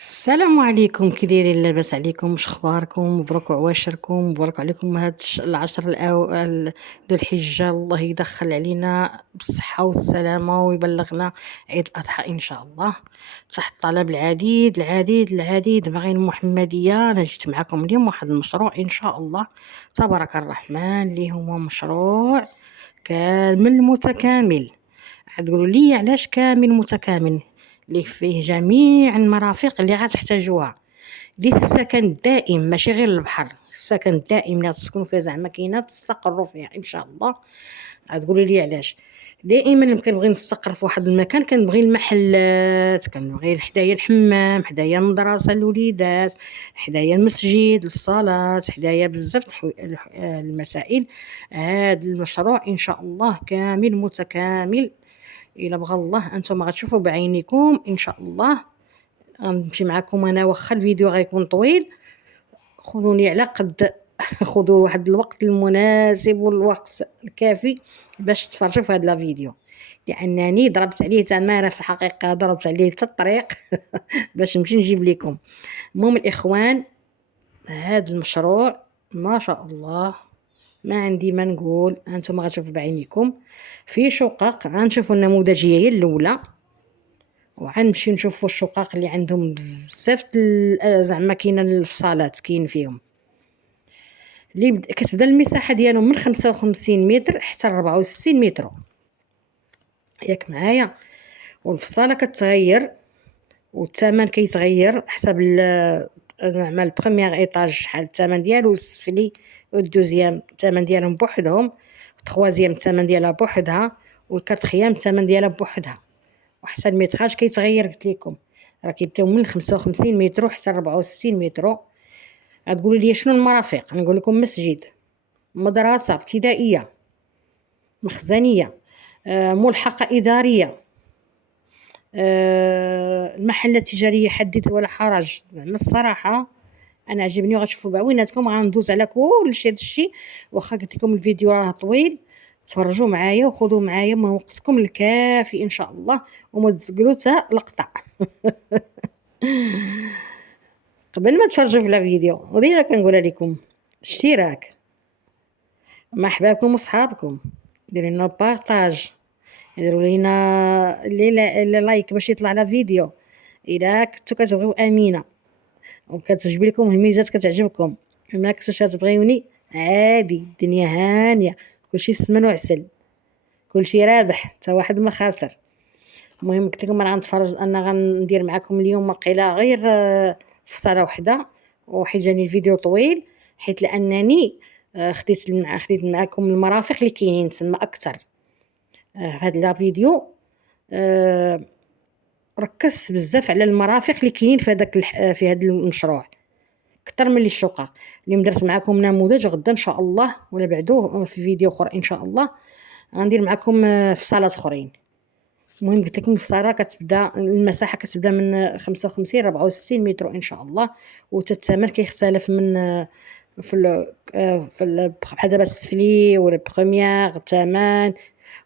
السلام عليكم، كي دايرين؟ لاباس عليكم؟ واش اخباركم؟ مبروك عواشركم، مبروك عليكم هاد العشر ذو الحجه. الله يدخل علينا بالصحه والسلامه ويبلغنا عيد الاضحى ان شاء الله. تحت طلب العديد باغي المحمديه. انا جيت معكم اليوم واحد المشروع ان شاء الله تبارك الرحمن، اللي هو مشروع كامل متكامل. تقولوا لي علاش كامل متكامل؟ اللي فيه جميع المرافق اللي غتحتاجوها للسكن الدائم، ماشي غير البحر، السكن الدائم اللي غتسكنوا فيه، زعما كاينه تستقروا فيها ان شاء الله. غتقولوا لي علاش؟ دائما لما كنبغي نستقر في واحد المكان كنبغي المحلات، كنبغي حدايا الحمام، حدايا المدرسه الوليدات، حدايا المسجد الصلاه، حدايا بزاف المسائل. هذا المشروع ان شاء الله كامل متكامل. الا بغى الله انتم غتشوفوا بعينيكم ان شاء الله. غنمشي معكم انا، واخا الفيديو غيكون طويل خذوني على قد خذوا واحد الوقت المناسب والوقت الكافي باش تفرجوا في هذا الفيديو، لانني ضربت عليه تماره في الحقيقه، ضربت عليه حتى الطريق باش نمشي نجيب لكم. المهم الاخوان، هذا المشروع ما شاء الله ما عندي ما نقول، انتم غتشوفوا بعينيكم. في شقق غنشوفوا النموذجيه هي الاولى، وغنمشي نشوفوا الشقق اللي عندهم بزاف زعما كاينه الفصالات كاين فيهم، اللي كتبدا المساحه ديالهم من 55 متر حتى 64 متر. ياك معايا؟ والفصاله كتغير والثمن كيتغير حسب زعما البريمير ايطاج شحال الثمن ديالو، السفلي والدوزيام الثمن ديالهم بوحدهم، التخوازيام الثمن ديالها بوحدها، والكاتخيام الثمن ديالها بوحدها. وحتى الميتراج كيتغير، قلت لكم راه كيبداو من 55 متر حتى 64 متر. غتقولوا لي شنو المرافق؟ نقول لكم مسجد، مدرسه ابتدائيه، مخزنيه، ملحقه اداريه، المحلة التجاريه حدث ولا حرج. زعما الصراحه انا عجبني، وغتشوفوا بعويناتكم. غندوز على كلشي هادشي، واخا قلت لكم الفيديو راه طويل. تفرجوا معايا وخذوا معايا من وقتكم الكافي ان شاء الله، وما تزقلوا حتى لقطه. قبل ما تفرجوا في الفيديو وديما كنقولها لكم: اشتراك مع حبابكم وصحابكم، ديروا لنا بارطاج، ديروا لينا لايك باش يطلع لنا فيديو. الا كنتو كتبغيو امينه وكتعجب لكم الميزات كتعجبكم، ما كنتوش كتبغيوني عادي، الدنيا هانيه، كلشي سمن وعسل، كلشي رابح، حتى واحد ما خاسر. المهم قلت لكم انا غنتفرج، انا غندير معكم اليوم وقيله غير فصاله وحده، وحيت جاني الفيديو طويل، حيت لانني خديت معكم المرافق اللي كاينين تما اكثر. في هذا الفيديو ركزت بزاف على المرافق اللي كاينين في في هذا المشروع اكثر من الشقق. اللي درت معكم نموذج، غدا ان شاء الله ولا بعدو في فيديو اخر ان شاء الله غندير معكم فصالات اخرين. المهم قلت لكم الفصاله كتبدا المساحه كتبدا من 55 64 متر ان شاء الله، والثمن كيختلف من بحال دابا السفلي والبروميير ثمن،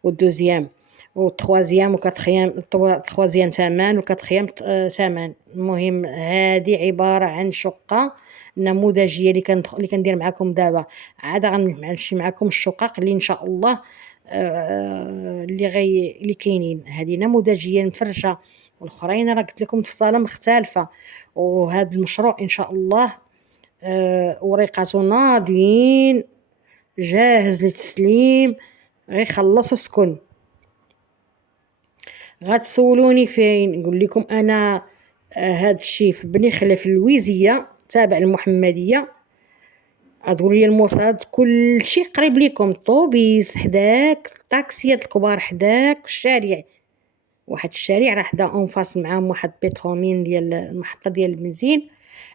والدوزيام والتخوازيام وكاتخيام، التخوازيام ثمن والكاتخيام ثمن. المهم هذه عباره عن شقه نموذجيه اللي كندير معكم دابا. عاد غنمشي معكم الشقق اللي ان شاء الله اللي كاينين. هذه نموذجيه مفرشه، والاخرين راه قلت لكم فصاله مختلفه. وهذا المشروع ان شاء الله ورقته ناضيين، جاهز للتسليم، غير خلص وسكن. غتسولوني فين؟ نقول لكم انا هاد الشيء في بني خليف الويزيه تابع المحمديه. غتقولوا لي الموصد، كل شيء قريب لكم، طوبيس حداك، الطاكسيات الكبار حداك، الشارع واحد الشارع راه حدا اونفاس معاهم واحد بيترومين ديال المحطه ديال البنزين.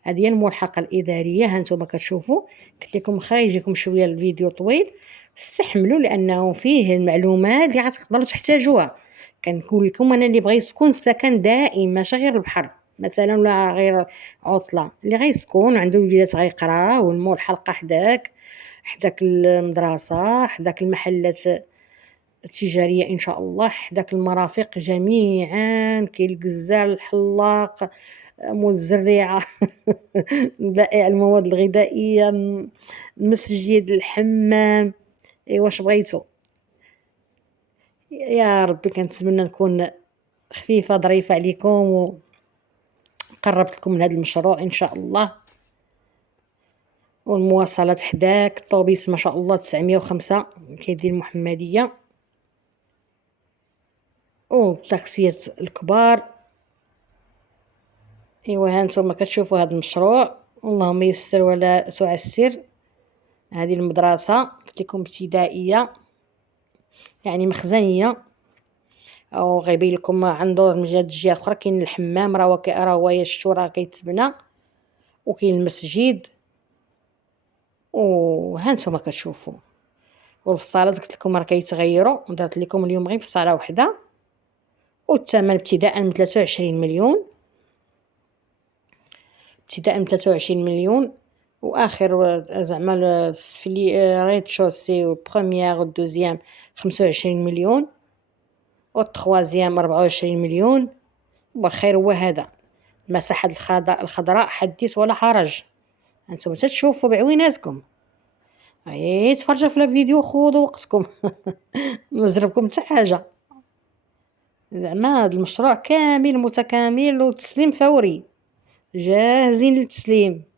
هذه هي الملحقه الاداريه، ها نتوما كتشوفوا. قلت لكم واخا يجيكم شويه الفيديو طويل استحملوا، لانه فيه المعلومات اللي غتقدروا تحتاجوها. كنقول لكم انا اللي بغى يسكن سكن دائم ماشي غير البحر مثلا ولا غير عطله، اللي غيسكن وعنده وليدات غيقراو والمول حلقه حداك المدرسه، حداك المحلات التجاريه ان شاء الله، حداك المرافق جميعا، كاين الغزال، الحلاق، مول الزريعة بائع المواد الغذائية، المسجد، الحمام، واش بغيتو. يا ربي كنتمنى نكون خفيفة ظريفة عليكم وقربت لكم من هذا المشروع ان شاء الله. والمواصلات حداك، الطوبيس ما شاء الله 905 كيدير المحمدية، والطاكسيات الكبار. ايوا ها نتوما كتشوفوا هذا المشروع، اللهم يسر ولا تعسر. هذه المدرسة قلت لكم ابتدائية يعني مخزنية، او غيبين لكم عنده من جهة الجهة الاخرى كاين الحمام راه شتو راه كيتبنى، وكاين المسجد. وها نتوما كتشوفوا. والفصالات قلت لكم راه كيتغيروا، درت لكم اليوم غير فصالة وحده، والثمن ابتداء من 23 مليون، ابتداء من 23 مليون. واخر زعما السفلي ريد شوسي والبروميير والدوزيام 25 مليون، والتخوازيام 24 مليون. والخير هو هذا. المساحة الخضراء حديث ولا حرج، انتم تشوفوا بعويناتكم. تفرجوا في الفيديو، خذوا وقتكم ما زربكم حتى حاجه. زعما هذا المشروع كامل متكامل وتسليم فوري، جاهزين للتسليم.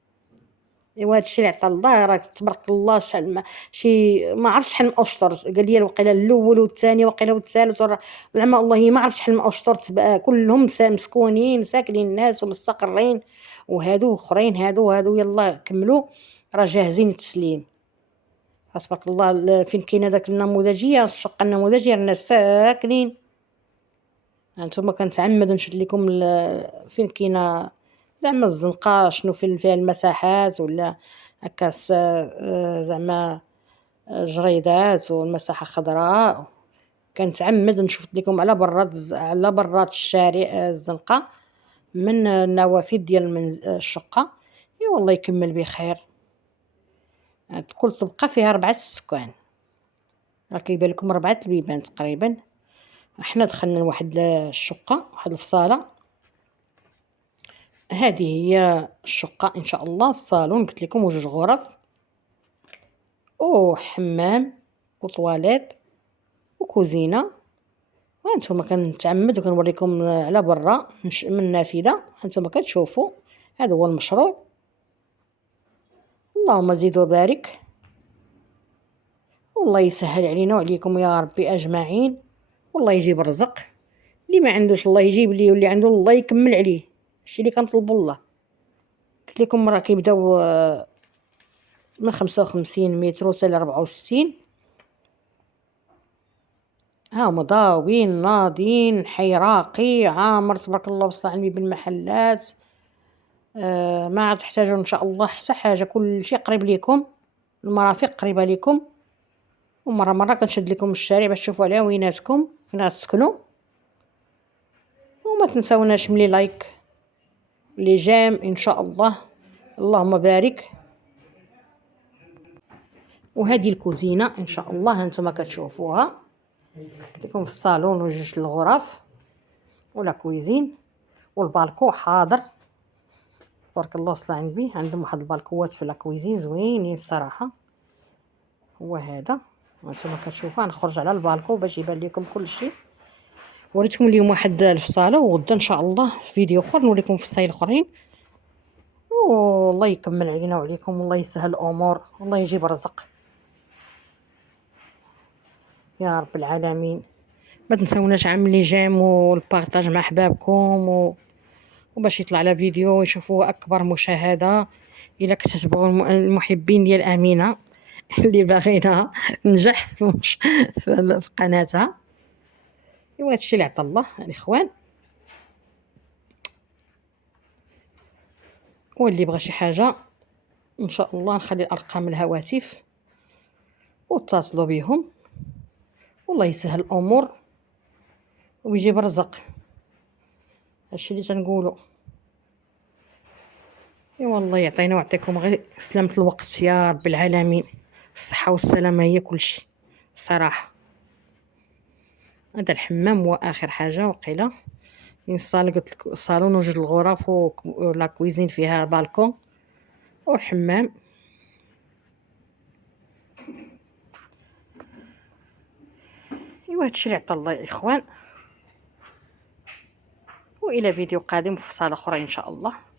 ايوا هادشي اللي عطا الله، راه تبارك الله. شحال ما عرفتش شحال من اشطر قال لي وقيله الاول والثاني وقيله والثالث زعما والله ما عرفت شحال من اشطر كلهم مسكونين ساكنين الناس ومستقرين. وهادو اخرين هادو يلا كملوا، راه جاهزين للتسليم. تبارك الله. فين كاينه داك النموذجيه، الشقه النموذجيه الناس ساكنين. هانتوما كنتعمد نشد لكم فين كاينه زعما الزنقه، شنو فيها المساحات ولا هكا زعما جريدات والمساحه خضراء. كنتعمد نشوف لكم على برات الشارع الزنقه من النوافذ ديال الشقه. والله يكمل بخير. كل طبقه فيها 4 سكان، راه كيبان لكم 4 البيبان تقريبا. احنا دخلنا لواحد الشقه، واحد الفصاله. هذه هي الشقه ان شاء الله. الصالون قلت لكم وجوج غرف وحمام وطواليت وكوزينه. وانتم كنتعمد وكنوريكم على برا من النافذه، انتم كتشوفوا. هذا هو المشروع. اللهم زيد وبارك، والله يسهل علينا وعليكم يا ربي اجمعين. والله يجيب الرزق، اللي ما عندوش الله يجيب ليه، واللي عنده الله يكمل عليه. الشيء اللي كنطلبوا الله. قلت لكم راه كيبداو من 55 متر حتى ل 64. ها مضاوين ناضين حي راقي عامر تبارك الله وصل علمي بالمحلات. ما تحتاجوا ان شاء الله حتى حاجه، كل شيء قريب ليكم، المرافق قريبه ليكم. ومره كنشد لكم الشارع باش تشوفوا على ويناتكم فين غتسكنوا. وما تنساوناش ملي لايك لي جيم ان شاء الله. اللهم بارك. وهذه الكوزينه ان شاء الله هانتوما كتشوفوها. قلت لكم في الصالون وجوج الغرف ولا كويزين، والبالكو حاضر تبارك الله وصل على النبي. عندهم واحد البالكوات في لاكويزين زوينين الصراحه. هو هذا هانتوما كتشوفوه. نخرج على البالكو باش يبان لكم كل شيء. وريتكم اليوم واحد الفصاله، وغدا ان شاء الله في فيديو اخر نوريكم فصايل اخرين. والله يكمل علينا وعليكم، والله يسهل الامور، والله يجيب الرزق يا رب العالمين. ما تنساوناش عمل لي جيم والبارطاج مع احبابكم وباش يطلع على فيديو ويشوفوه اكبر مشاهده. الا كتتبعوا المحبين ديال امينه اللي باغينا تنجح في قناتها. ايوا هادشي اللي عطا الله الاخوان. واللي بغى شي حاجه ان شاء الله نخلي الارقام الهواتف واتصلوا بهم. والله يسهل الامور ويجيب الرزق. هادشي اللي تنقولوا. ايوا الله يعطينا ويعطيكم غير سلامة الوقت يا رب العالمين. الصحة والسلامة هي كل شيء صراحة. هذا الحمام هو اخر حاجة وقيله. انستالي قلت لك الصالون وجوج الغرف ولا كويزين فيها بالكون والحمام. ايوا هادشي اللي عطا الله يا اخوان، والى فيديو قادم وفي صالة اخرى ان شاء الله.